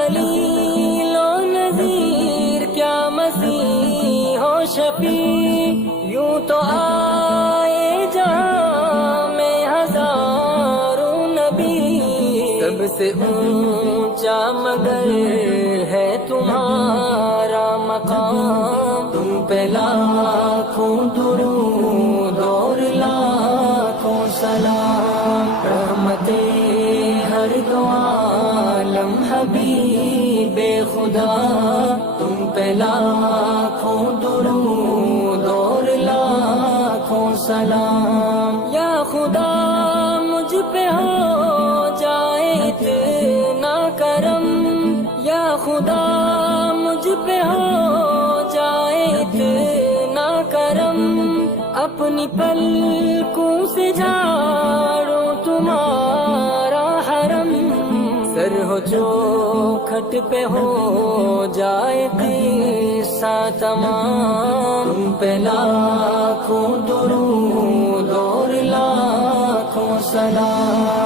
خلیل و نذیر، کیا مسیح ہو شفیع، یوں تو آئے جہاں میں ہزاروں نبی، سب سے اونچا مگر ہے تمہارا مقام، تم پہ لاکھوں درود اور لاکھوں سلام، رحمت ہر دو عالم حبیب خدا، تم پہ لاکھوں درود اور لاکھوں سلام، یا خدا مجھ پہ ہو جائے اتنا کرم، یا خدا مجھ پہ ہو جائے اتنا کرم، اپنی پلکوں سے جھاڑو تمہارا حرم، سر ہو چوکھٹ پہ ہو جائے قصہ تمام، تم پہ لاکھوں درود اور لاکھوں سلام۔